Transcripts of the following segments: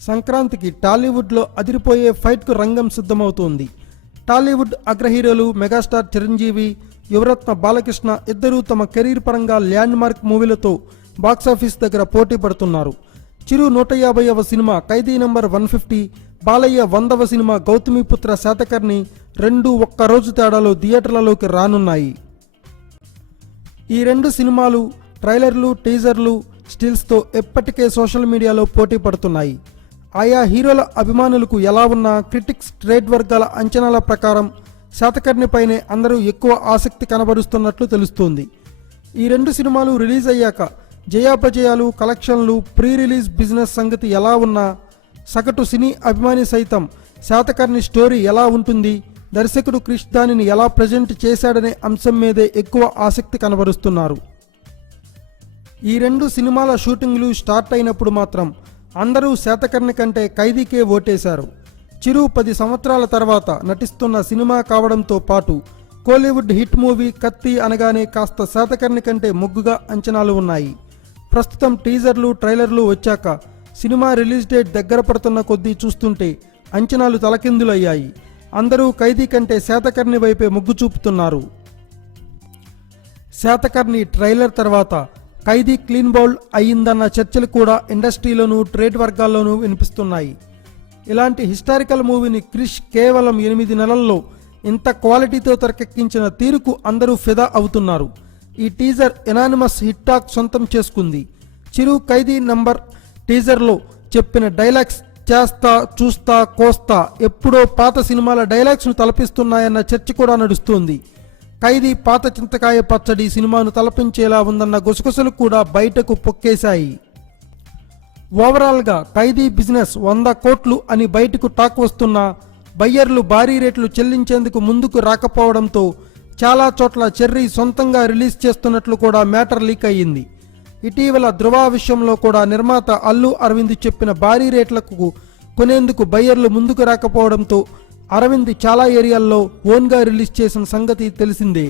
సంక్రాంతికి టాలీవుడ్లో అదిరిపోయే ఫైట్కు రంగం సిద్ధమవుతోంది. టాలీవుడ్ అగ్రహీరోలు మెగాస్టార్ చిరంజీవి, యువరత్న బాలకృష్ణ ఇద్దరూ తమ కెరీర్ పరంగా ల్యాండ్ మార్క్ మూవీలతో బాక్సాఫీస్ దగ్గర పోటీ పడుతున్నారు. చిరు 150వ సినిమా ఖైదీ నంబర్ 150, బాలయ్య 100వ సినిమా గౌతమిపుత్ర శాతకర్ణి రెండు ఒక్కరోజు తేడాలో థియేటర్లలోకి రానున్నాయి. ఈ రెండు సినిమాలు ట్రైలర్లు, టీజర్లు, స్టిల్స్తో ఎప్పటికే సోషల్ మీడియాలో పోటీ పడుతున్నాయి. ఆయా హీరోల అభిమానులకు ఎలా ఉన్నా క్రిటిక్స్, ట్రేడ్ వర్గాల అంచనాల ప్రకారం శాతకర్ణిపైనే అందరూ ఎక్కువ ఆసక్తి కనబరుస్తున్నట్లు తెలుస్తోంది. ఈ రెండు సినిమాలు రిలీజ్ అయ్యాక జయాపజయాలు, కలెక్షన్లు, ప్రీ రిలీజ్ బిజినెస్ సంగతి ఎలా ఉన్నా సగటు సినీ అభిమాని సైతం శాతకర్ణి స్టోరీ ఎలా ఉంటుంది, దర్శకుడు క్రిష్ దానిని ఎలా ప్రజెంట్ చేశాడనే అంశం మీదే ఎక్కువ ఆసక్తి కనబరుస్తున్నారు. ఈ రెండు సినిమాల షూటింగ్లు స్టార్ట్ అయినప్పుడు మాత్రం అందరూ శాతకర్ణి కంటే ఖైదీకే ఓటేశారు. చిరు 10 సంవత్సరాల తర్వాత నటిస్తున్న సినిమా కావడంతో పాటు కోలీవుడ్ హిట్ మూవీ కత్తి అనగానే కాస్త శాతకర్ణి కంటే మొగ్గుగా అంచనాలు ఉన్నాయి. ప్రస్తుతం టీజర్లు, ట్రైలర్లు వచ్చాక సినిమా రిలీజ్ డేట్ దగ్గర పడుతున్న కొద్దీ చూస్తుంటే అంచనాలు తలకిందులయ్యాయి. అందరూ ఖైదీ కంటే శాతకర్ణి వైపే మొగ్గు చూపుతున్నారు. శాతకర్ణి ట్రైలర్ తర్వాత ఖైదీ క్లీన్ బౌల్డ్ అయ్యిందన్న చర్చలు కూడా ఇండస్ట్రీలోనూ, ట్రేడ్ వర్గాల్లోనూ వినిపిస్తున్నాయి. ఇలాంటి హిస్టారికల్ మూవీని క్రిష్ కేవలం 8 నెలల్లో ఇంత క్వాలిటీతో తెరకెక్కించిన తీరుకు అందరూ ఫిదా అవుతున్నారు. ఈ టీజర్ ఎనానిమస్ హిట్ టాక్ సొంతం చేసుకుంది. చిరు ఖైదీ నంబర్ టీజర్లో చెప్పిన డైలాగ్స్ చేస్తా, చూస్తా, కోస్తా ఎప్పుడో పాత సినిమాల డైలాగ్స్ను తలపిస్తున్నాయన్న చర్చ కూడా నడుస్తోంది. ఖైదీ పాత చింతకాయ పచ్చడి సినిమాను తలపించేలా ఉందన్న గుసగుసలు కూడా బయటకు పొక్కేశాయి. ఓవరాల్గా ఖైదీ బిజినెస్ 100 కోట్లు అని బయటకు టాక్ వస్తున్నా బయ్యర్లు భారీ రేట్లు చెల్లించేందుకు ముందుకు రాకపోవడంతో చాలా చోట్ల చెర్రీ సొంతంగా రిలీజ్ చేస్తున్నట్లు కూడా మ్యాటర్ లీక్ అయ్యింది. ఇటీవల ధృవ విషయంలో కూడా నిర్మాత అల్లు అరవింద్ చెప్పిన భారీ రేట్లకు కొనేందుకు బయ్యర్లు ముందుకు రాకపోవడంతో అరవింద్ చాలా ఏరియాల్లో ఓన్గా రిలీజ్ చేసిన సంగతి తెలిసిందే.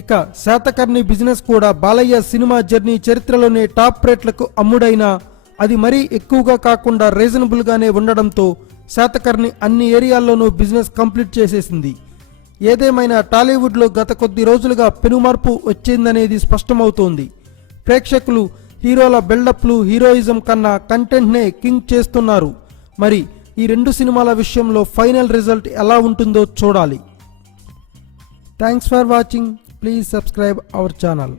ఇక శాతకర్ణి బిజినెస్ కూడా బాలయ్య సినిమా జర్నీ చరిత్రలోనే టాప్ రేట్లకు అమ్ముడైనా అది మరీ ఎక్కువగా కాకుండా రీజనబుల్గానే ఉండడంతో శాతకర్ణి అన్ని ఏరియాల్లోనూ బిజినెస్ కంప్లీట్ చేసేసింది. ఏదేమైనా టాలీవుడ్లో గత కొద్ది రోజులుగా పెనుమార్పు వచ్చిందనేది స్పష్టమవుతోంది. ప్రేక్షకులు హీరోల బిల్డప్లు, హీరోయిజం కన్నా కంటెంట్నే కింగ్ చేస్తున్నారు. మరి ఈ రెండు సినిమాల విషయంలో ఫైనల్ రిజల్ట్ ఎలా ఉంటుందో చూడాలి. Thanks for watching. Please subscribe our channel.